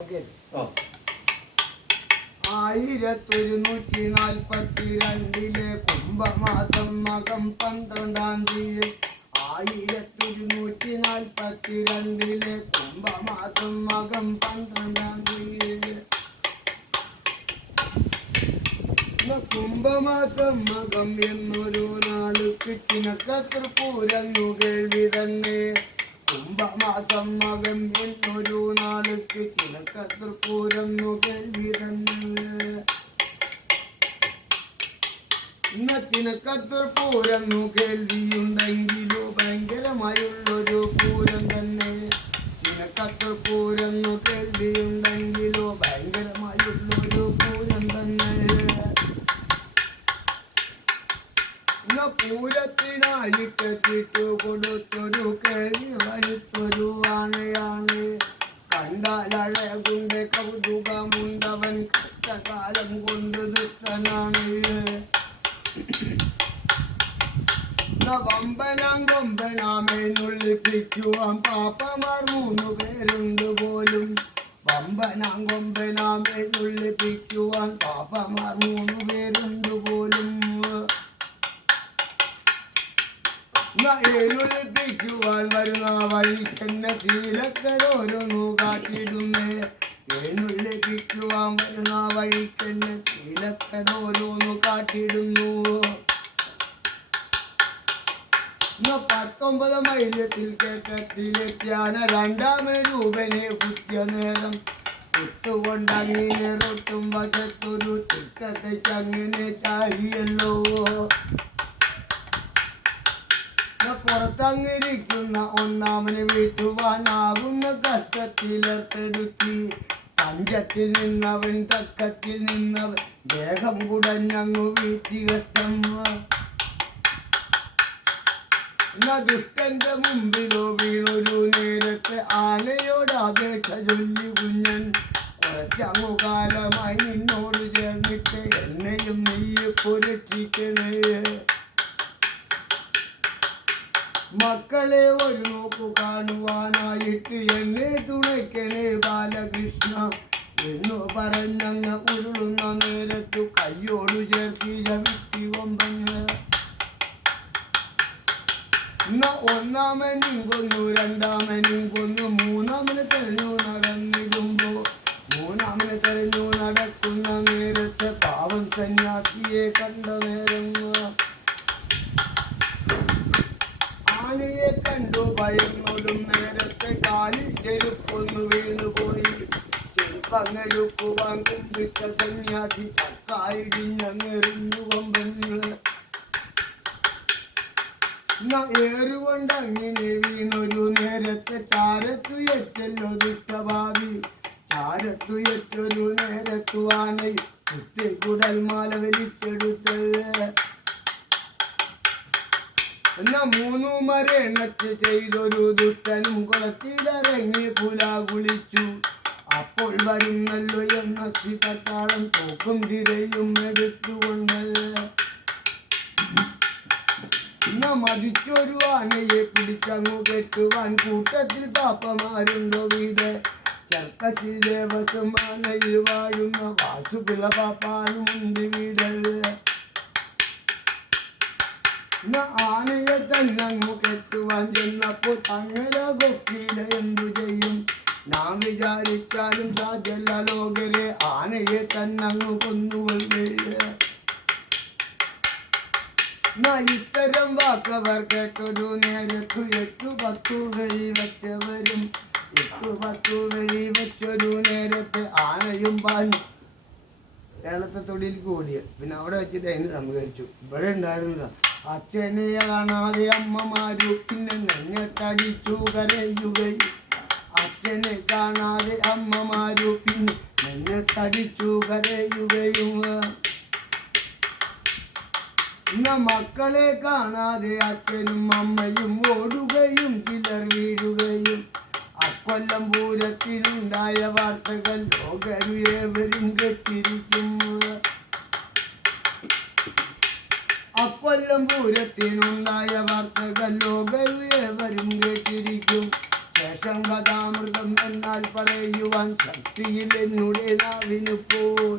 1142 കുംഭമാസം മകം 12-ാം തീയതി 1142 കുംഭമാസം മകം 12-ാം തീയതി കുംഭമാസം മകം എന്നൊരു നാള് കിട്ടിനക്കത്തൃപ്പൂരന്നു കേൾവി തന്നെ കുംഭമാസം മകം എന്നൊരു നാള് കിട്ടിനക്കത്തൃപ്പൂരന്നു കേൾവി തന്നെ ചിനക്കത്തൃപ്പൂരന്നു കേൾവിയുണ്ടെങ്കിലോ ഭയങ്കരമായുള്ളൊരു പൂരം തന്നെ ചിനക്കത്തൃപ്പൂരന്നു കേൾവിയുണ്ടെങ്കിലോ ഭയങ്കരമായുള്ളൊരു പൂരം തന്നെ പൂരത്തിനായിട്ടിട്ടു കൊടുത്തൊരു കേൾവി വരുത്തൊരു ആനയാണ് കണ്ടാലഴകുണ്ട് കൗതുകമുണ്ടവൻ കഷ്ടകാലം കൊണ്ട് ദുഷ്ടനാണ് വമ്പനാം കൊമ്പനാമേനുള്ളിപ്പിക്കുവാൻ പാപ്പമാർ 3 പേരുണ്ട് പോലും വമ്പനാം കൊമ്പനാമേനുള്ളിപ്പിക്കുവാൻ പാപ്പമാർ 3 പേരുണ്ട് പോലും ഏനുള്ളിപ്പിക്കുവാൻ വരുന്ന വഴിക്കെന്നെ ശീലക്കടോരൊന്നു കാട്ടിടുന്നേ ഏനുള്ളിപ്പിക്കുവാൻ വരുന്ന വഴിക്കെന്നെ ശീലക്കടോരോന്നു കാട്ടിടുന്നു 19 മൈലത്തിൽ കേട്ടത്തിലെത്തിയാന 2-ാം രൂപനെ കുത്തിയ നേരം കുത്തുകൊണ്ടങ്ങനെ റൊട്ടും വശത്തൊരു തിട്ടത്തേക്കങ്ങനെ ചാരിയല്ലോ പുറത്തങ്ങിരിക്കുന്ന 1-ാമനെ വീട്ടുവാനാകുന്ന കഷ്ടത്തിലേർപ്പെടുത്തി പഞ്ചത്തിൽ നിന്നവൻ തക്കത്തിൽ നിന്നവൻ ദേഹം കുടഞ്ഞങ്ങു വീട്ടികെട്ടം ദുഷ്ടന്റെ മുമ്പിലോ വീണൊരു നേരത്തെ ആനയോട് അപേക്ഷ ചൊല്ലി കുഞ്ഞൻ കുറച്ചങ്ങു കാലമായി നിന്നോട് ചേർന്നിട്ട് എന്നെയും നെയ്യ് പൊരക്ഷിക്കണേ മക്കളെ ഒരു നോക്കു കാണുവാനായിട്ട് എന്നെ തുണയ്ക്കണേ ബാലകൃഷ്ണ എന്നു പറഞ്ഞങ്ങ് ഉരുളുന്ന നേരത്തു കയ്യോടു ചേർത്തി ചവിട്ടി കൊമ്പങ്ങ് 1-ാമനും കൊന്നു 2-ാമനും കൊന്നു 3-ാമനെ തെരഞ്ഞു നടന്നിടുമ്പോ 3-ാമനെ തെരഞ്ഞു നടക്കുന്ന നേരത്തെ പാവം സന്യാസിയെ കണ്ട നേരം ആനയെ കണ്ടു ഭയന്നോടും നേരത്തെ കാലിൽ ചെരുപ്പൊന്നു വീണുപോയി ചെരുപ്പങ്ങെടുക്കുവാൻ കുമ്പിട്ട സന്യാസി ചക്കായിടിഞ്ഞെറിഞ്ഞു കൊമ്പന് ഏറുകൊണ്ടങ്ങനെ വീണൊരു നേരത്തെ ചാരത്തുയറ്റല്ലോ ദുഷ്ടഭാവി ചാരത്തുയറ്റൊരു നേരത്തു ആനയിൽ കുത്തിക്കുടൽമാല വലിച്ചെടുത്ത് 3 മരണത്ത് ചെയ്തൊരു ദുഷ്ടനും കുളത്തിലിറങ്ങി പുല കുളിച്ചു അപ്പോൾ വരുന്നല്ലോ എന്ന പട്ടാളം തോക്കും തിരയും എടുത്തുകൊണ്ട് മതിച്ചൊരു ആനയെ പിടിച്ചങ്ങു കെട്ടുവാൻ കൂട്ടത്തിൽ പാപ്പമാരുണ്ടോ വീട് ചർക്കശി ദേവസ്വം ആനയിൽ വാഴുന്ന വാസുപിള്ള പാപ്പാനുമുണ്ട് വീട് ആനയെ തന്നങ്ങു കെട്ടുവാൻ ചെന്നപ്പോൾ അങ്ങനെ കൊക്കിയില എന്തു ചെയ്യും നാം വിചാരിച്ചാലും സാധ്യല്ല ലോകരെ ആനയെ തന്നങ്ങു കൊന്നുകൊള്ളേ ഇത്തരം വാക്കവർ കേട്ടൊരു നേരത്തു 8-10 വെടി വെച്ചവരും 8-10 വെടി വെച്ചൊരു നേരത്തെ ആനയും പാഞ്ഞു കേരളത്തെ തൊടിയിലേക്ക് ഓടിയത് പിന്നെ അവിടെ വെച്ചിട്ട് അതിന് സംഭവിച്ചു ഇവിടെ ഉണ്ടായിരുന്നതാ അച്ഛനെ കാണാതെ അമ്മമാരു പിന്നെ നെഞ്ഞത്തടിച്ചു കരയുകയും അച്ഛനെ കാണാതെ അമ്മമാരു പിന്നെ നെഞ്ഞത്തടിച്ചു കരയുകയും മക്കളെ കാണാതെ അച്ഛനും അമ്മയും ഓടുകയും ചിലർ വീഴുകയും അക്കൊല്ലം പൂരത്തിനുണ്ടായ വാർത്തകൾ ലോകരുവരും കേട്ടിരിക്കും അക്കൊല്ലം പൂരത്തിനുണ്ടായ വാർത്തകൾ ലോകരുവരും കേട്ടിരിക്കും ശേഷം കഥാമൃതം എന്നാൽ പറയുവാൻ ശക്തിയിൽ എന്നുടെ നാവിനു പോൽ